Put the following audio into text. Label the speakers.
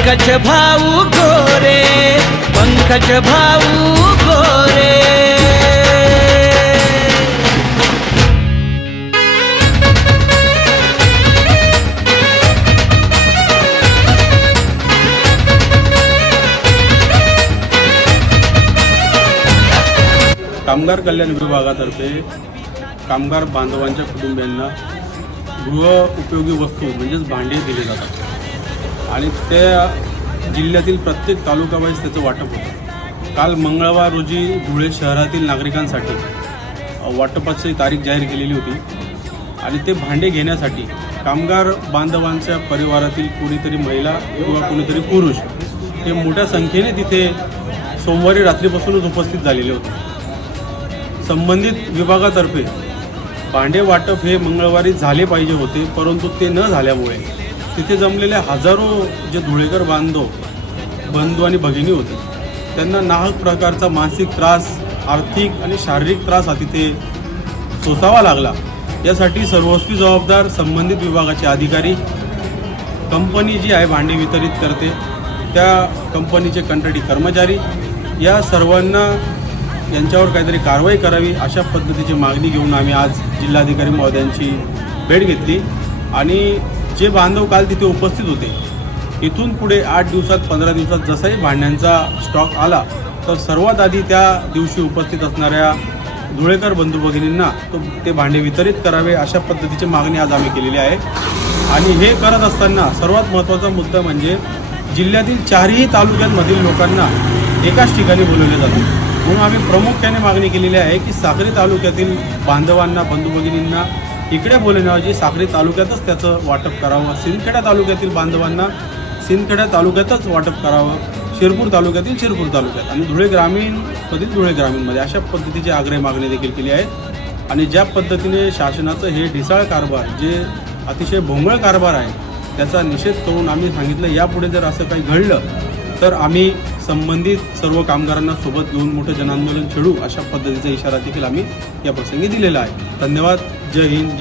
Speaker 1: पंकज भाऊ गोरे पंकज भाऊ गोरे.
Speaker 2: कामगार कल्याण विभागातर्फे कामगार बांधवांच्या कुटुंबियांना गृह उपयोगी वस्तू म्हणजेच भांडे दिले जातात. आणि त्या जिल्ह्यातील प्रत्येक तालुकावाईज त्याचं वाटप होतं. काल मंगळवार रोजी धुळे शहरातील नागरिकांसाठी वाटपाची तारीख जाहीर केलेली होती. आणि ते भांडे घेण्यासाठी कामगार बांधवांच्या परिवारातील कोणीतरी महिला किंवा कोणीतरी पुरुष हे मोठ्या संख्येने तिथे सोमवारी रात्रीपासूनच उपस्थित झालेले होते. संबंधित विभागातर्फे भांडे वाटप हे मंगळवारी झाले पाहिजे होते परंतु ते न झाल्यामुळे तिथे जमलेले हजारो जे धुळेकर बांधव बंधू आणि भगिनी होते. त्यांना नाहक प्रकारचा मानसिक त्रास आर्थिक आणि शारीरिक त्रास हा तिथे सोसावा लागला. यासाठी सर्वस्वी जबाबदार संबंधित विभागाचे अधिकारी कंपनी जी आहे भांडी वितरित करते त्या कंपनीचे कंत्राटी कर्मचारी या सर्वांना यांच्यावर काहीतरी कारवाई करावी अशा पद्धतीची मागणी घेऊन आम्ही आज जिल्हाधिकारी महोदयांची भेट घेतली. आणि जे बांधव काल तिथे उपस्थित होते इथून पुढे आठ दिवसात पंधरा दिवसात जसाही भांड्यांचा स्टॉक आला तर सर्वात आधी त्या दिवशी उपस्थित असणाऱ्या धुळेकर बंधू भगिनींना तो ते भांडे वितरित करावे अशा पद्धतीची मागणी आज आम्ही केलेली आहे. आणि हे करत असताना सर्वात महत्त्वाचा मुद्दा म्हणजे जिल्ह्यातील चारही तालुक्यांमधील लोकांना एकाच ठिकाणी बोलवले जाते. म्हणून आम्ही प्रामुख्याने मागणी केलेली आहे की साक्री तालुक्यातील बांधवांना बंधू भगिनींना इकडे बोलण्याऐवजी साखरे तालुक्यातच त्याचं वाटप करावं. सिंदखेडा तालुक्यातील बांधवांना सिंदखेडा तालुक्यातच वाटप करावं. शिरपूर तालुक्यातील शिरपूर तालुक्यात. आणि धुळे ग्रामीण मधील धुळे ग्रामीणमध्ये अशा पद्धतीची आग्रह मागणी देखील केली आहे. आणि ज्या पद्धतीने शासनाचं हे ढिसाळ कारभार जे अतिशय भोंगळ कारभार आहे त्याचा निषेध करून आम्ही सांगितलं यापुढे जर असं काही घडलं तर आम्ही संबंधित सर्व कामगारांना सोबत घेऊन मोठं जनांदोलन छेडू अशा पद्धतीचा इशारा देखील आम्ही या प्रसंगी दिलेला आहे. धन्यवाद. जय हिंद. जय